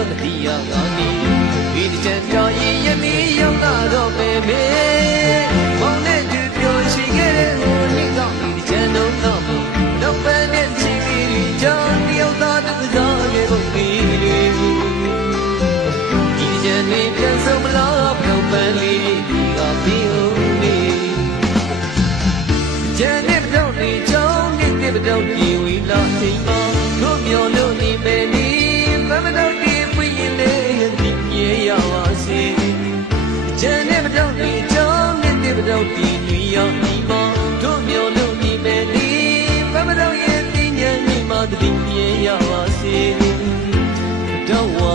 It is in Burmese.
တော့မတိရငါနီဒီတကြံတော်ရင်ရမီရောက်လာတော့ပေမေမောင်နဲ့တူပျော်ရှိခဲ့တဲ့ဟိုနေ့ကောင်ဒီတကြံတော့တော့တော့ပဲနဲ့ချီမီဒီကြောင့်တယောက်သားတစ်ကစားနေဖို့ပြီးလေဒီတကြံနေပြန်ဆုံးမလားပြောင်းပန်းလေးဒီကပြီးဦးနေကြံနေပြောင်းနေကြောင်းနေပြတော့ဒီဝီလာချိန်ပါ တော့ဒီနွေရောက်ဒီမောတို့မျောလို့ဒီမဲ့ဒီဖမတော့ရဲ့တင်ညာနေမှာတတိမြေရပါစေတော့